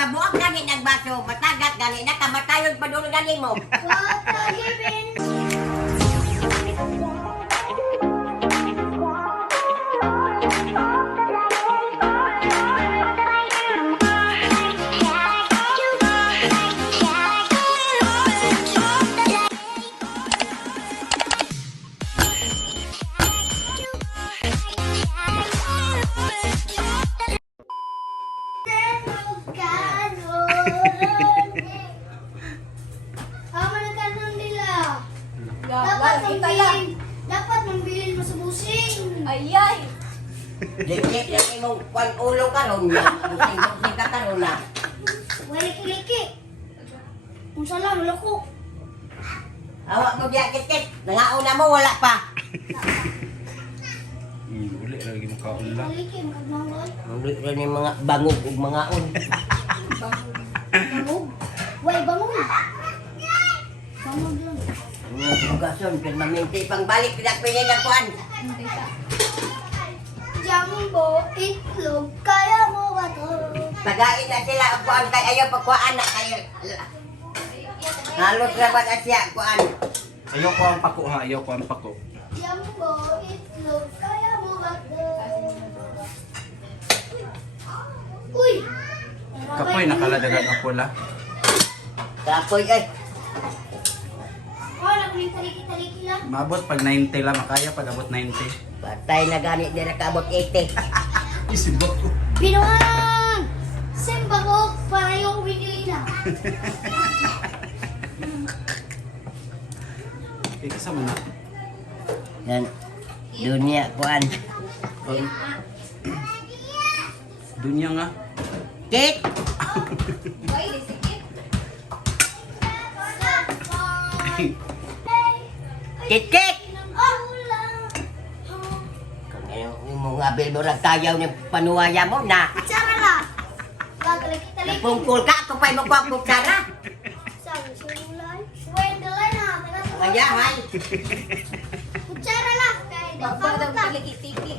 mabuak gani ng baso, matagat gani na kamatayon pa doon gani mo. What are you been? Dapat mambilin mo sa busing. Ayay! Likit na imong kwan ulo karon na. Busing ka karon na. Waliki-liki. Kung saan wala ko. Awak mo diya kit-kit. Nangauna mo wala pa. Uli lagi mo kaon lang. Waliki, magagmangol. Muli rin yung mga bangog ug mga on. Bangog. Way, bangog. Bangog lang. Mga bugason, kan maminti pang balik tidak pwede na kuan. Jumbo, itlog, kaya mo ba to? Tagain na sila ang kuan kay ayaw pagkuan na kayo. Halos rabat asya kuan. Ayaw ko ang pako ha, ayaw ko ang pako. Jumbo, itlog, kaya mo ba to? Uy! Kapoy nakaladagan ako la. Kapoy ay. Oh, naging taliki-taliki lang. Mabot pag 90 lang makaya pag abot 90. Patay na gani di na kaabot 80. Isibok ko. Binuang! Simba ko para yung winili lang. Kasama na. Yan. Dunia kuan. Dunya nga. Kit. Ay, disikit. Kit. Yung mga bilborag tayaw ng panuwaya mo na. Kutsara lang. Taliki-taliki. Napungkol ka, ako pa'y magpapok sana. Sabi si Ulay. Wendelay na. Kaya, hay. Kutsara lang. Kaya daw Baba daw pabot lang. tiki-tiki.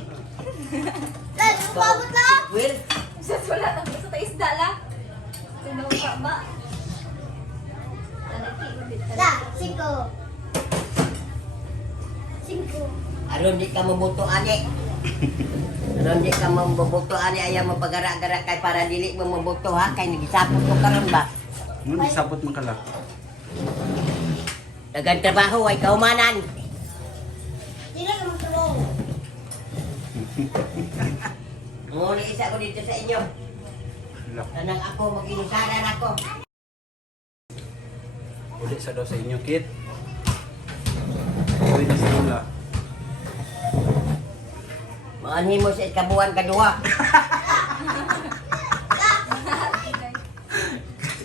Dahil pabot lang. Will, Sa wala na sa taisda lang. Sino pa ba? Talaki, mabit Da, talaki. 5. 5. aron di ka mabuto ani. Aron di ka mabuto ani ayaw mo pagara-gara kay para dili mo mabuto ha kay nagisapot ko karon ba. Ngun isabot man kala. Dagan trabaho ay kaumanan. Hindi na ka magtulong. Ngunit isa ko dito sa inyo. Lak. Tanang ako mag-inusaran ako. Uli sa daw sa inyo kit. Uwi na sa ula. Maanhin mo sa ikabuhan kaduha.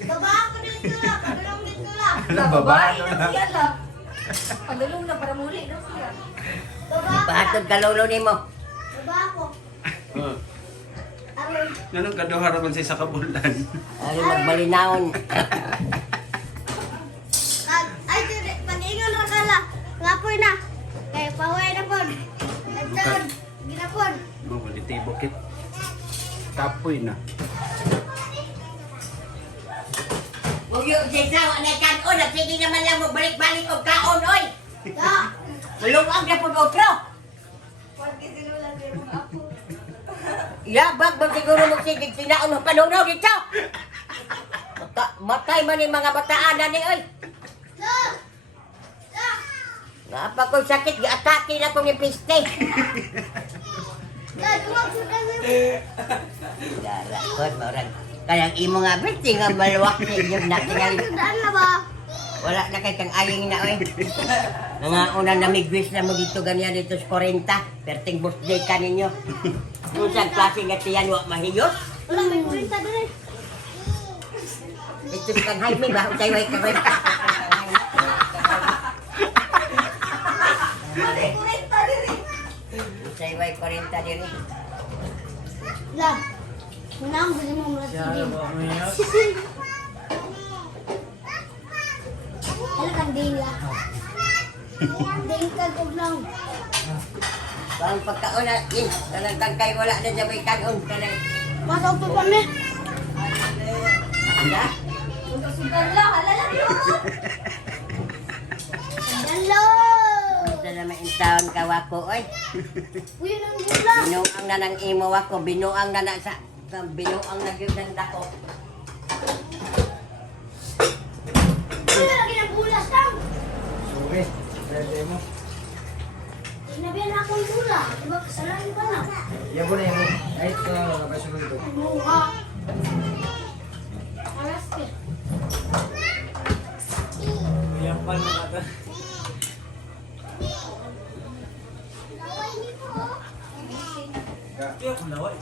Baba ako dito lang. Padulong dito lang. Babae na na. siya lang. Padulong na para muli na siya. Baba ako. Pahatod ka lolo nimo. Baba ako. Aroy. Ganun kaduha ra man sa isa ka bulan. Ay magbalinaon. Ay, pag-ingon ra ka lang. Ngapoy na. Kaya paway na po. Nagtawad. Ginapon. Mo wali tibo kit. Kapoy na. Ugyo sa isawa na kanon at sige naman lang mo balik-balik og kaon oy. Da. Malungag na pud otro. Pag isinulan din mga apo. Yabag ba siguro mo sige sinaon ng panunaw dito. Matay man yung mga bataan na ni oy. Da. Da. Napa ko sakit gi-atake na ko ni piste. Da, dumag sa kasi. Gara kod maurang. Kaya imo nga piste nga maluwak ni yung natingali. Daan na ba? Wala na kay kang aying na oy. Nangauna na migwis na mo dito ganyan dito sa 40. Perting birthday ka ninyo. Kung saan klase nga tiyan wa mahiyos. Wala, may kurinta doon eh. Ito kang Jaime ba? Tayo ay kawin. Mali, kurenta diri. Tayo ay 40 din. Da. Unang bili mo mula sa game. Wala kang dila. Ding ka kog lang. Bang pagkauna, talagang kay wala na dyan may kanon. Masok to pa me. Wala. Sudan lang, halala yun. Hello! Ito na maintaon ka wako, oy. Uy, ang gula. Binuang na ng imo wako, binuang na na sa binuang na gyud ng dako. Uy, lagi ng gula, Sam. Sorry. Pwede mo. Sinabihan na akong gula. Diba, kasalanan ka na. Yan po na yung ay ito lang mga kasunod ito. Mukha. Alas ka. Yan pa na natin. Kaya kung naway.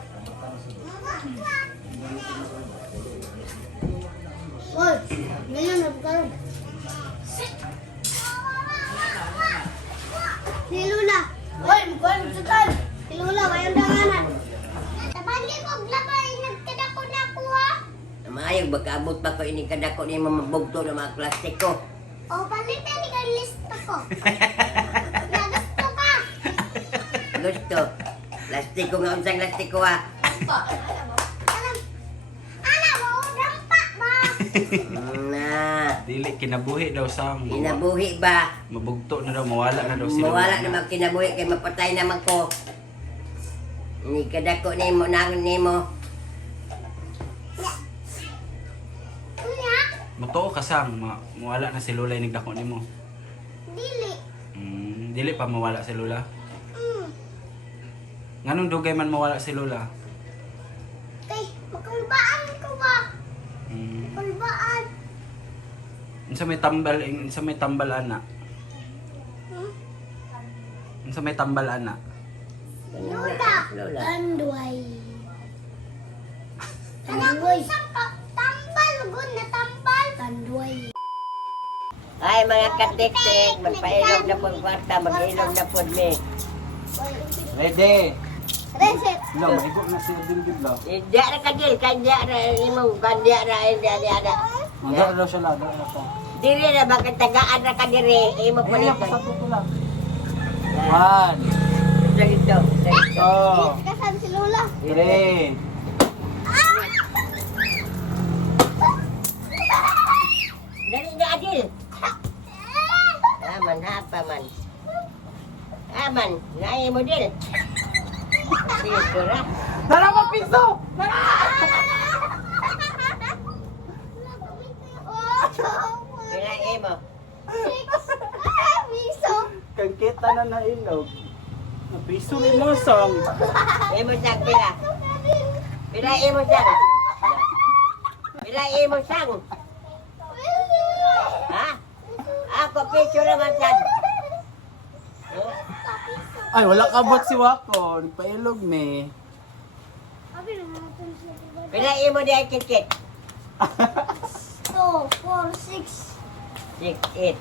Uy, ganyan na karon. Si Lula. Uy, mukha magsutan. Si Lula, mayroon danganan. Tabali mo, glabay. Nagkadako na ako, ha? Maayog magkaabot pa ko ini kadako ni mamabugto na mga plastiko. O, palitan ni kang lista ko. Nagasto ka. Gusto. Plastiko nga unsang plastiko ha. Alam, mo, dampa ba? Na. Dili kinabuhi daw sa Kinabuhi ba? mabugto na daw mawala na daw sila. Mawala naman kinabuhi kay mapatay naman ko. Ni kadako nimo nang nimo. Kuya, Motoo ka sang mawala na si Lola yung nagdako nimo. dili. Dili pa mawala si Lola. Mm. Nganong dugay man mawala si Lola? Kay, makulbaan ko ba? Mm. Kulbaan. Unsa may tambal ana? Hmm? Unsa may tambal ana? Lola. Lola. Tanduay. Tanduay. Tambal, good na tambal. Tanduay. Ay mga katiktik, magpailog na po kwarta, mag-ilog na po mi. Ready. Reset. Lo, maigo na si Dinggid lo. Hindi na kadil, kanya na imong kanya na hindi na. Manda daw siya la, daw na to. Dili na bakit tagaan na kadiri, imo pa Ay, nito. pasapot lang. One, Dito. two, Kasan si Lola. three. Dali na adil. Aman hapa man. Aman, naay mo dil. Dito ra. Dala mo piso! Pila imo. Kang kita na nailog. Na piso ni mo sang. Imo sang pila. Pila imo sang. Pila imo sang. Ha? Ako piso naman sang. Ay, wala kabot si Wako. Nagpailog me. Pila imo di ay kit-kit. 2, 4, 6, 6, 8.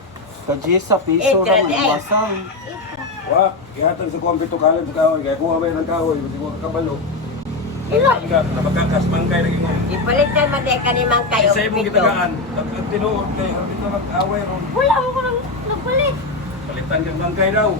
Kaji sa piso Eh, naman. eh. Basang. Wah, kihatan sa kuwang pito kalan sa kahoy. Kaya kuha may ng kahoy, siguro kabalo. Ka, napagkakas, mangkay lagi mo. Ipalitan man di kanimang kayo. Isa mong gitagaan. At tinuod kay, dito nag-away ron. Wala mo ko nang nagpalit. Palitan yung mangkay daw.